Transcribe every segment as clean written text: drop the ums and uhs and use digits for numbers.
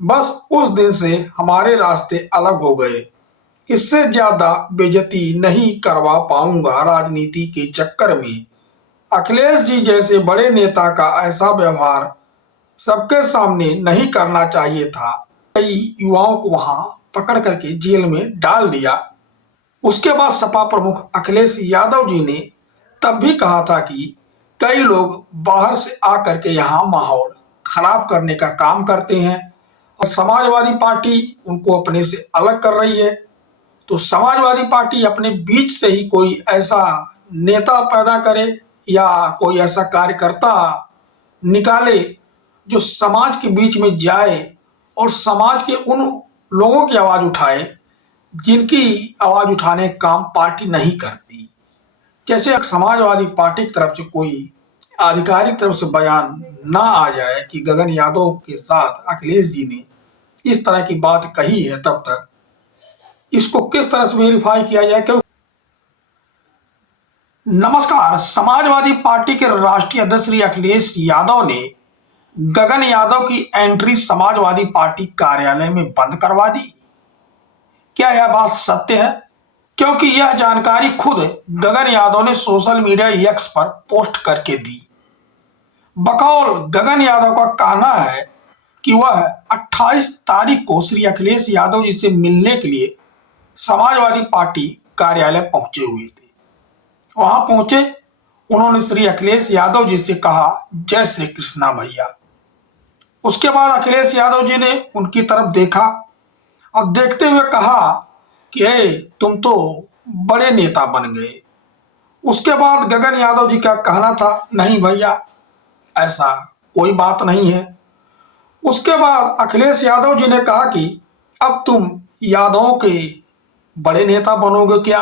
बस उस दिन से हमारे रास्ते अलग हो गए। इससे ज्यादा बेइज्जती नहीं करवा पाऊंगा राजनीति के चक्कर में। अखिलेश जी जैसे बड़े नेता का ऐसा व्यवहार सबके सामने नहीं करना चाहिए था। कई युवाओं को वहां पकड़ करके जेल में डाल दिया। उसके बाद सपा प्रमुख अखिलेश यादव जी ने तब भी कहा था कि कई लोग बाहर से आकर के यहाँ माहौल खराब करने का काम करते हैं और समाजवादी पार्टी उनको अपने से अलग कर रही है। तो समाजवादी पार्टी अपने बीच से ही कोई ऐसा नेता पैदा करे या कोई ऐसा कार्यकर्ता निकाले जो समाज के बीच में जाए और समाज के उन लोगों की आवाज उठाए जिनकी आवाज उठाने का काम पार्टी नहीं करती। जैसे समाजवादी पार्टी की तरफ से कोई आधिकारिक तरफ से बयान ना आ जाए कि गगन यादव के साथ अखिलेश जी ने इस तरह की बात कही है, तब तक इसको किस तरह से वेरीफाई किया जाए। क्यों? नमस्कार। समाजवादी पार्टी के राष्ट्रीय अध्यक्ष श्री अखिलेश यादव ने गगन यादव की एंट्री समाजवादी पार्टी कार्यालय में बंद करवा दी। क्या यह बात सत्य है? क्योंकि यह जानकारी खुद गगन यादव ने सोशल मीडिया एक्स पर पोस्ट करके दी। बकौल गगन यादव का कहना है कि वह 28 तारीख को श्री अखिलेश यादव जी से मिलने के लिए समाजवादी पार्टी कार्यालय पहुंचे हुए थे। वहां पहुंचे, उन्होंने श्री अखिलेश यादव जी से कहा, जय श्री कृष्णा भैया। उसके बाद अखिलेश यादव जी ने उनकी तरफ देखा और देखते हुए कहा कि तुम तो बड़े नेता बन गए। उसके बाद गगन यादव जी का कहना था, नहीं भैया ऐसा कोई बात नहीं है। उसके बाद अखिलेश यादव जी ने कहा कि अब तुम यादवों के बड़े नेता बनोगे क्या?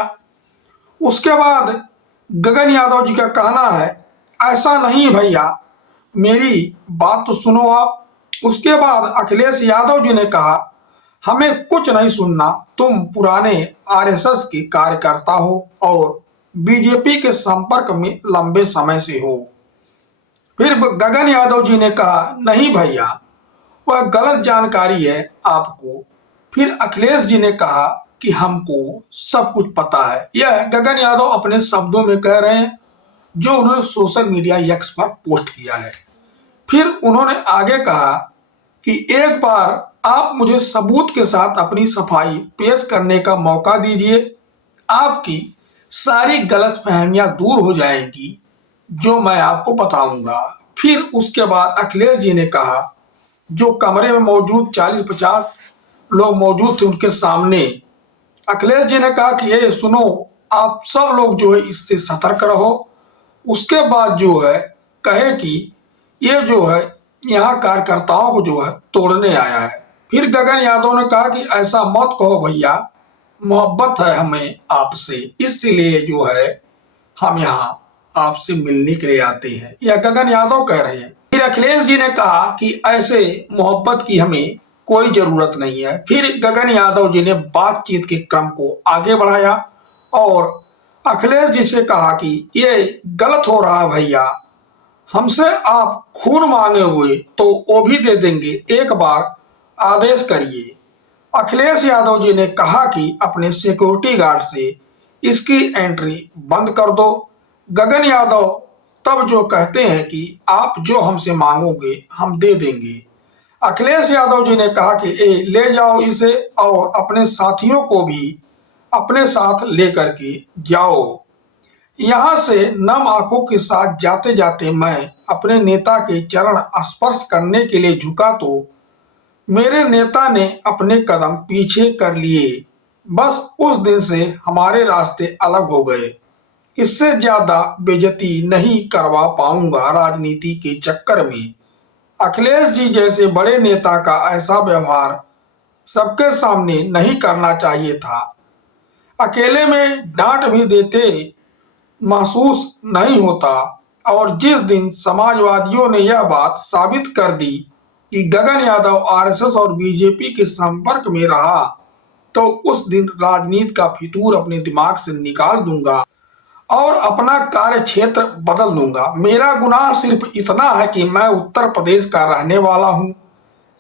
उसके बाद गगन यादव जी का कहना है, ऐसा नहीं भैया, मेरी बात तो सुनो आप। उसके बाद अखिलेश यादव जी ने कहा, हमें कुछ नहीं सुनना, तुम पुराने आरएसएस के कार्यकर्ता हो और बीजेपी के संपर्क में लंबे समय से हो। फिर गगन यादव जी ने कहा, नहीं भैया वह गलत जानकारी है आपको। फिर अखिलेश जी ने कहा कि हमको सब कुछ पता है। यह गगन यादव अपने शब्दों में कह रहे हैं जो उन्होंने सोशल मीडिया एक्स पर पोस्ट किया है। फिर उन्होंने आगे कहा कि एक बार आप मुझे सबूत के साथ अपनी सफाई पेश करने का मौका दीजिए, आपकी सारी गलतफहमियां दूर हो जाएंगी जो मैं आपको बताऊंगा। फिर उसके बाद अखिलेश जी ने कहा, जो कमरे में मौजूद 40-50 लोग मौजूद थे उनके सामने अखिलेश जी ने कहा कि ये सुनो, आप सब लोग जो है इससे सतर्क रहो। उसके बाद जो है कहे कि ये जो है यहाँ कार्यकर्ताओं को जो है तोड़ने आया है। फिर गगन यादव ने कहा कि ऐसा मत कहो भैया, मोहब्बत है हमें आपसे, इसलिए जो है हम यहाँ आपसे मिलने के लिए आते हैं। यह गगन यादव कह रहे हैं। फिर अखिलेश जी ने कहा कि ऐसे मोहब्बत की हमें कोई जरूरत नहीं है। फिर गगन यादव जी ने बातचीत के क्रम को आगे बढ़ाया और अखिलेश जी से कहा कि ये गलत हो रहा है भैया, हमसे आप खून मांगे हुए तो वो भी दे देंगे, एक बार आदेश करिए। अखिलेश यादव जी ने कहा कि अपने सिक्योरिटी गार्ड से इसकी एंट्री बंद कर दो। गगन यादव तब जो कहते हैं कि आप जो हमसे मांगोगे हम दे देंगे। अखिलेश यादव जी ने कहा कि ले जाओ इसे और अपने साथियों को भी अपने साथ लेकर के जाओ। यहां से नम आंखों के साथ जाते जाते मैं अपने नेता के चरण स्पर्श करने के लिए झुका तो मेरे नेता ने अपने कदम पीछे कर लिए। बस उस दिन से हमारे रास्ते अलग हो गए। इससे ज्यादा बेइज्जती नहीं करवा पाऊंगा राजनीति के चक्कर में। अखिलेश जी जैसे बड़े नेता का ऐसा व्यवहार सबके सामने नहीं करना चाहिए था। अकेले में डांट भी देते महसूस नहीं होता। और जिस दिन समाजवादियों ने यह बात साबित कर दी कि गगन यादव आरएसएस और बीजेपी के संपर्क में रहा, तो उस दिन राजनीति का फितूर अपने दिमाग से निकाल दूंगा और अपना कार्य क्षेत्र बदल दूंगा। मेरा गुनाह सिर्फ इतना है कि मैं उत्तर प्रदेश का रहने वाला हूं।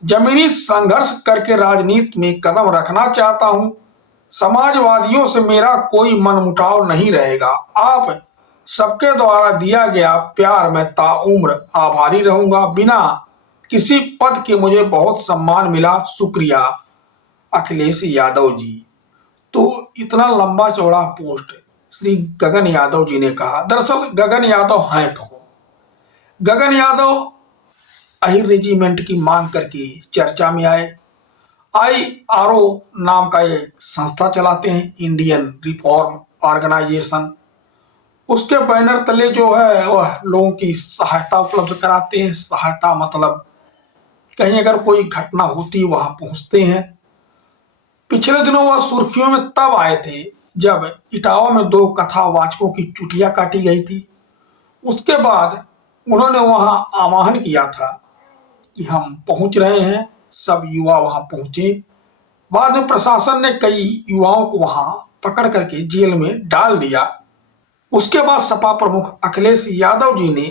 जमीनी संघर्ष करके राजनीति में कदम रखना चाहता हूं। समाजवादियों से मेरा कोई मनमुटाव नहीं रहेगा। आप सबके द्वारा दिया गया प्यार मैं ताउम्र आभारी रहूंगा। बिना किसी पद के मुझे बहुत सम्मान मिला, शुक्रिया अखिलेश यादव जी। तो इतना लंबा चौड़ा पोस्ट श्री गगन यादव जी ने कहा। दरअसल गगन यादव हैं कौन? गगन यादव अहिर रेजिमेंट की मांग करके चर्चा में आए। IRO नाम का एक संस्था चलाते हैं, इंडियन रिफॉर्म ऑर्गेनाइजेशन। उसके बैनर तले जो है वह लोगों की सहायता उपलब्ध कराते हैं। सहायता मतलब कहीं अगर कोई घटना होती वहां पहुंचते हैं। पिछले दिनों वह सुर्खियों में तब आए थे जब इटावा में 2 कथावाचकों की चुटिया काटी गई थी। उसके बाद उन्होंने वहां आह्वान किया था कि हम पहुंच रहे हैं, सब युवा वहां पहुंचे। बाद में प्रशासन ने कई युवाओं को वहां पकड़ करके जेल में डाल दिया। उसके बाद सपा प्रमुख अखिलेश यादव जी ने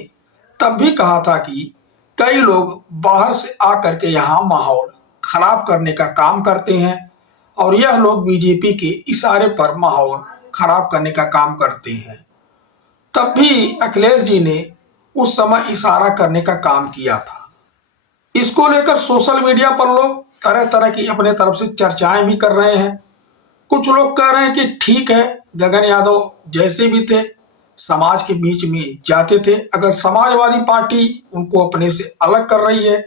तब भी कहा था कि कई लोग बाहर से आकर के यहाँ माहौल खराब करने का काम करते हैं और यह लोग बीजेपी के इशारे पर माहौल खराब करने का काम करते हैं। तब भी अखिलेश जी ने उस समय इशारा करने का काम किया था। इसको लेकर सोशल मीडिया पर लोग तरह तरह की अपने तरफ से चर्चाएं भी कर रहे हैं। कुछ लोग कह रहे हैं कि ठीक है, गगन यादव जैसे भी थे समाज के बीच में जाते थे। अगर समाजवादी पार्टी उनको अपने से अलग कर रही है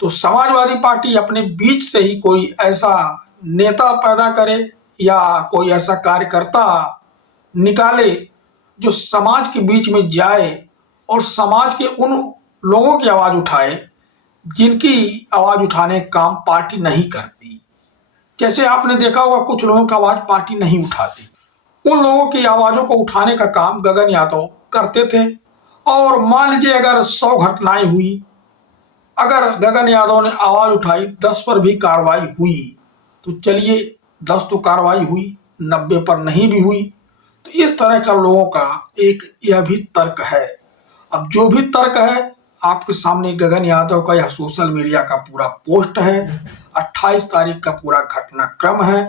तो समाजवादी पार्टी अपने बीच से ही कोई ऐसा नेता पैदा करे या कोई ऐसा कार्यकर्ता निकाले जो समाज के बीच में जाए और समाज के उन लोगों की आवाज उठाए जिनकी आवाज उठाने का काम पार्टी नहीं करती। जैसे आपने देखा होगा कुछ लोगों की आवाज पार्टी नहीं उठाती, उन लोगों की आवाजों को उठाने का काम गगन यादव करते थे। और मान लीजिए अगर 100 घटनाएं हुई, अगर गगन यादव ने आवाज उठाई 10 पर भी कार्रवाई हुई तो चलिए 10 तो कार्रवाई हुई, 90 पर नहीं भी हुई। तो इस तरह का लोगों का एक यह भी तर्क है। अब जो भी तर्क है आपके सामने गगन यादव का यह सोशल मीडिया का पूरा पोस्ट है, 28 तारीख का पूरा घटनाक्रम है।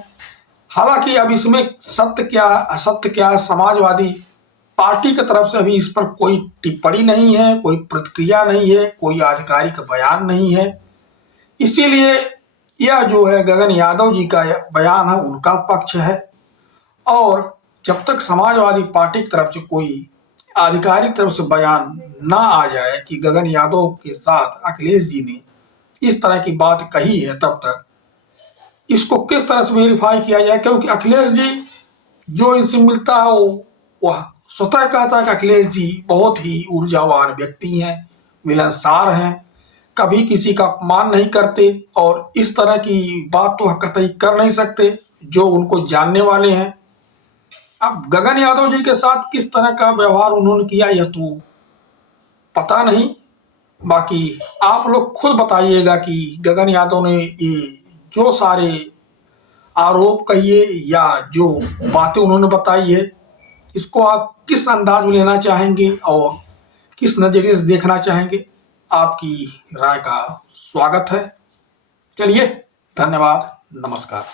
हालांकि अब इसमें सत्य क्या असत्य क्या, समाजवादी पार्टी की तरफ से अभी इस पर कोई टिप्पणी नहीं है, कोई प्रतिक्रिया नहीं है, कोई आधिकारिक बयान नहीं है। इसीलिए यह जो है गगन यादव जी का बयान है, उनका पक्ष है। और जब तक समाजवादी पार्टी की तरफ से कोई आधिकारिक तरफ से बयान ना आ जाए कि गगन यादव के साथ अखिलेश जी ने इस तरह की बात कही है, तब तक इसको किस तरह से वेरीफाई किया जाए। क्योंकि अखिलेश जी जो इनसे मिलता है वह स्वतः कहता है कि अखिलेश जी बहुत ही ऊर्जावान व्यक्ति हैं, मिलनसार हैं, कभी किसी का अपमान नहीं करते और इस तरह की बात तो कतई कर नहीं सकते जो उनको जानने वाले हैं। अब गगन यादव जी के साथ किस तरह का व्यवहार उन्होंने किया यह तो पता नहीं। बाकी आप लोग खुद बताइएगा कि गगन यादव ने ये जो सारे आरोप कहिए या जो बातें उन्होंने बताई है, इसको आप किस अंदाज में लेना चाहेंगे और किस नजरिए से देखना चाहेंगे, आपकी राय का स्वागत है। चलिए, धन्यवाद, नमस्कार।